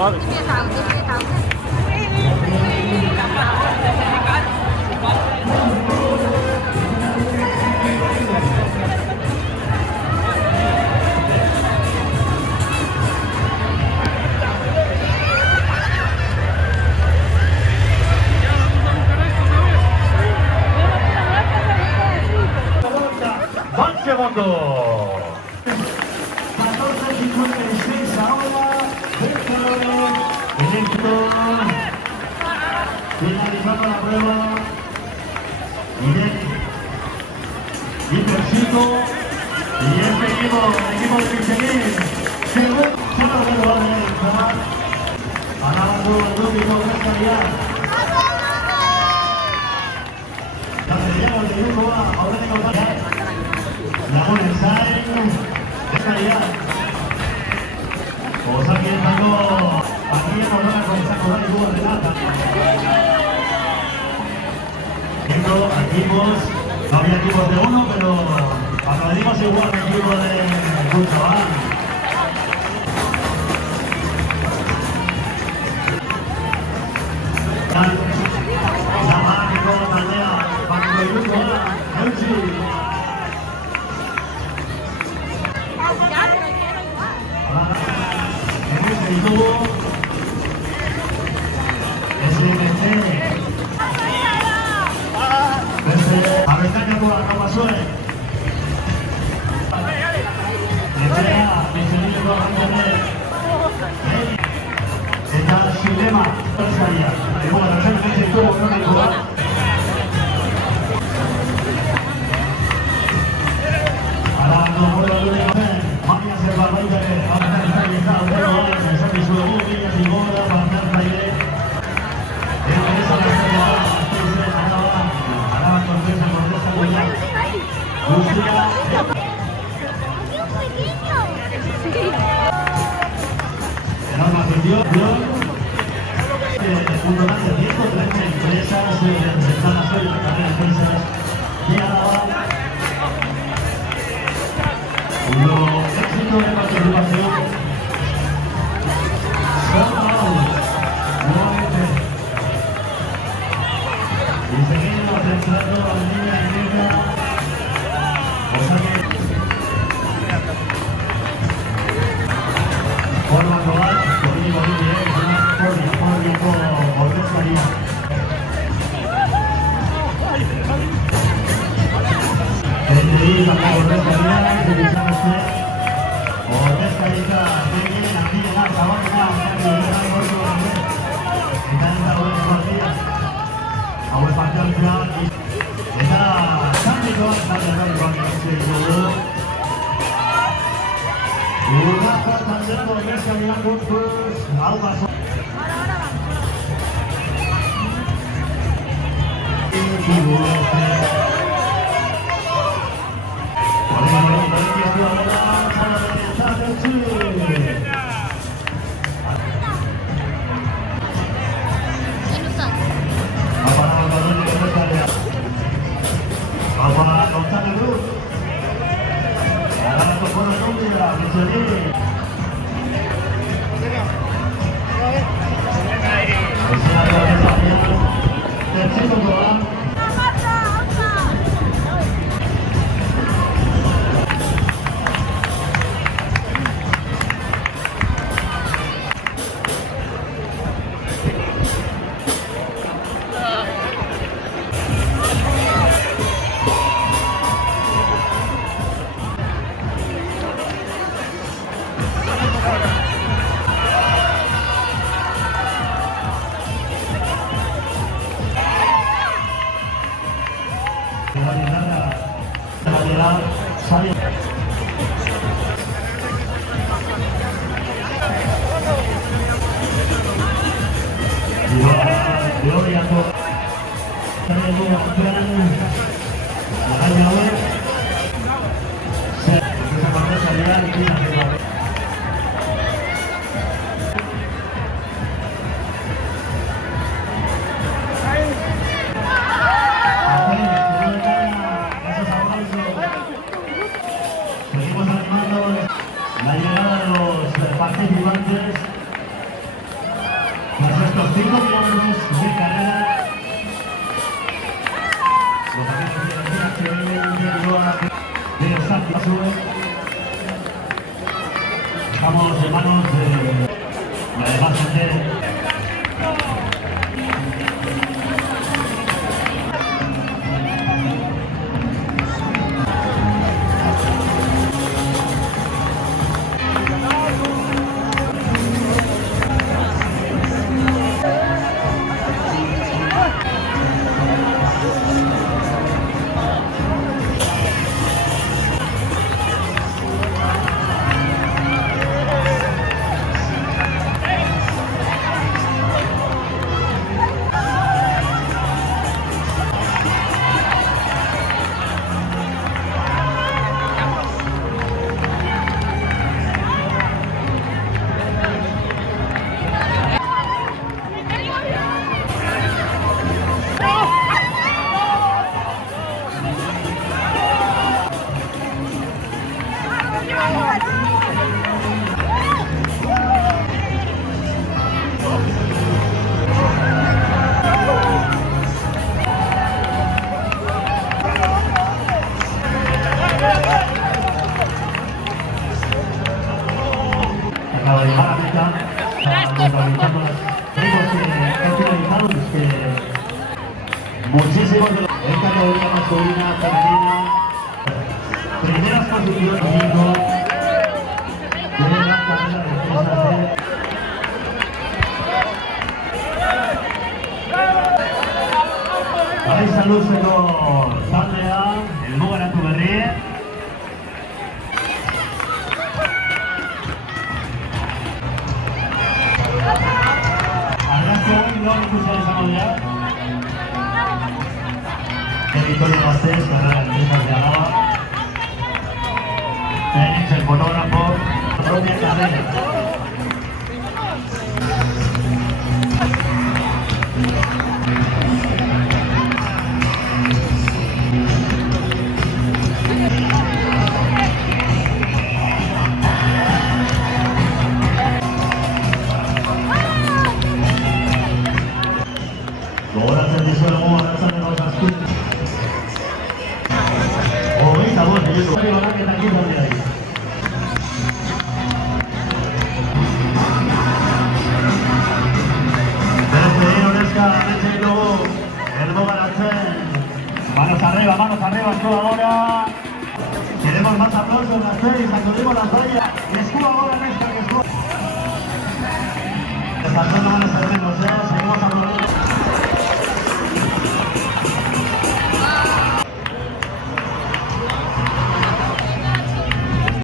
Mondo 14:56 ahora el éxito finalizando la prueba y Persico y este equipo de Michelin segundo solo que lo va a realizar alabando al grupo de calidad la seríamos de grupo A ahora tengo la Buenosai de calidad. O sea que tengo aquí en Morona con Saco de Cuba de Lata. Tengo equipos, no había equipos de uno, pero aplaudimos igual el equipo de Cuchabán. La Mágico, Taldea, Banco de Grupo A, Euchi. Aventaña por la cama suele. Entrega, Michelin por la cama. Está sin lema, no salía. Y bueno, la tercera vez estuvo en el lugar. Ahora no puedo ver. Mañana se va a ir a hacer el estado de los hombres, se sabe su debut, niñas y bodas, para hacer taller. Empieza la serie ahora, ahora Cortés, Goya. Lucía. Enorme atención. Punto más de 113 empresas representadas hoy en la carrera de empresas de Álava. Uno éxito de participación. Y seguimos entrando a la línea negra. O sea que forma global, conmigo bien, por Orquestaría. Desde ahí la Orquestaría, utilizamos Orquestaría, bien, aquí en la sabana, ahora partido final eta txandiko bat dugu. Urrazko taldeko Orquestariak urtuz, hau baso. La llegada de los participantes Estos 5 kilómetros de carrera, los agentes de de Santi Azul. Estamos en manos de la demás gente. Acaba de llegar a meta, realizando los ritmos que han finalizado, es que muchísimos de los en categoría masculina, femenina, primeras posiciones domingo de la carrera de defensa de ahí salúzeko taldea, helmugaratu berri. No ikusten izango dira. Victoria Gasteiz, carrera de defensa de Álava. Félix, el fotógrafo, la propia carrera. Gogoratzen dizuegu agertzen gauzazki. Hogeita bost minutu. Hori honak eta gizan dira. Desde Inoneska, hemen dugu, helmugaratzen. Manos arriba, esto ahora. Queremos más aplausos, Gasteiz, sacudimos las vallas. Escudo ahora.